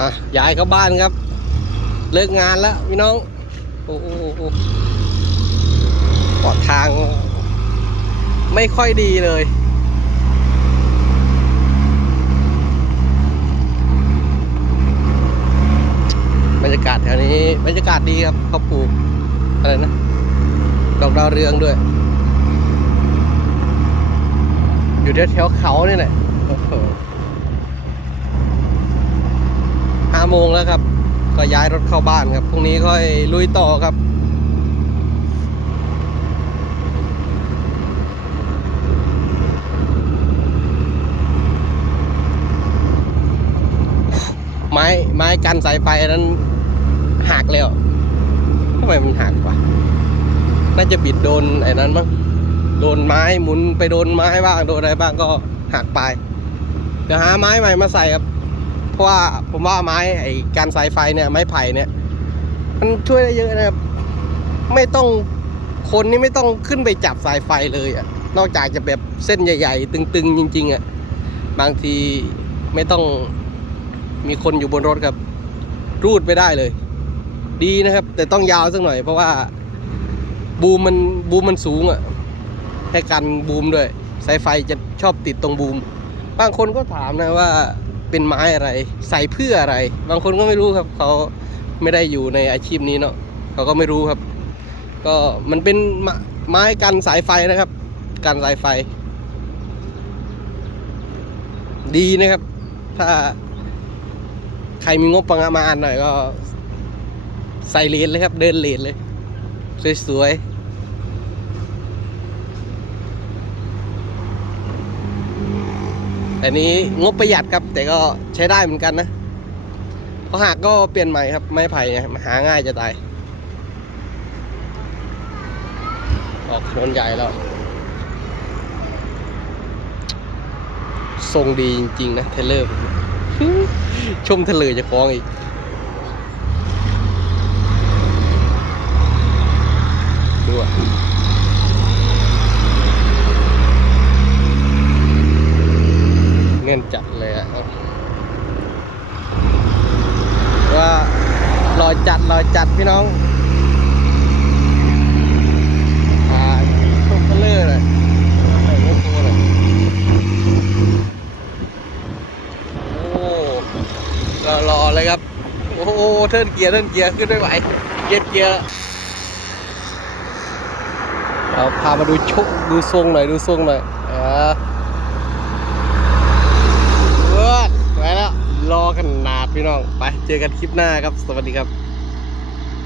อะย้ายเข้าบ้านครับ เลิกงานแล้วพี่น้อง โอ้โหปลอดทาง ไม่ค่อยดีเลยบรรยากาศแถวนี้บรรยากาศดีครับเขาปลูกอะไรนะ ดอกดาวเรืองด้วย อยู่แถวเขานี่แหละ โอ้โมงแล้วครับ ก็ย้ายรถเข้าบ้านครับพรุ่งนี้ค่อยลุยต่อครับไม้ไม้กันสายไฟนั้นหักแล้วทำไมมันหักวะน่าจะบิดโดนไอ้นั้นมั้งโดนไม้หมุนไปโดนไม้บ้างโดนอะไรบ้างก็หักไปเดี๋ยวหาไม้ใหม่มาใส่ครับ เพราะว่าผมว่าไม้ไอ้การสายไฟเนี่ยไม้ไผ่เนี่ย มันช่วยได้เยอะนะครับ ไม่ต้องคนนี่ไม่ต้องขึ้นไปจับสายไฟเลยอะนอกจากจะแบบเส้นใหญ่ ๆ ตึง ๆ จริง ๆอะบางทีไม่ต้องมีคนอยู่บนรถครับ รูดไปได้เลย ดีนะครับ แต่ต้องยาวสักหน่อย เพราะว่าบูมมันบูมมันสูงอะ่ะให้กันบูมด้วยสายไฟจะชอบติดตรงบูม บางคนก็ถามนะว่า เป็นไม้อะไร ใส่เพื่ออะไร บางคนก็ไม่รู้ครับ เขาไม่ได้อยู่ในอาชีพนี้เนาะเขาก็ไม่รู้ครับ ก็มันเป็นไม้กันสายไฟนะครับ กันสายไฟ ดีนะครับ ถ้าใครมีงบประมาณหน่อยก็ ใส่เลนเลยครับ เดินเลนเลย สวยๆ อันนี้งบประหยัดครับ แต่ก็ใช้ได้เหมือนกันนะเพราะหากก็เปลี่ยนใหม่ครับ ไม้ไผ่เนี่ยหาง่ายจะตาย ออกถนนใหญ่แล้ว ทรงดีจริง ๆ นะเทเลอร์ชมทะเลจะคล้องอีก ดูอะเงินจัดเลยอะว่าร อจัดรอจัดพี่น้องอ่าชมทะเลเลยใส่โลโก้เลยโอ้รอเลยครับ โอ้โหเทินเกียร์เทินเกียร์ขึ้นไม่ไหวเกียร์เกียร์เราพามาดูชกดูทรงหน่อยดูทรงหน่อยออเวิร์ดไปแล้วรอขนาดพี่น้ อง ไป เจอกันคลิปหน้าครับ สวัสดีครับ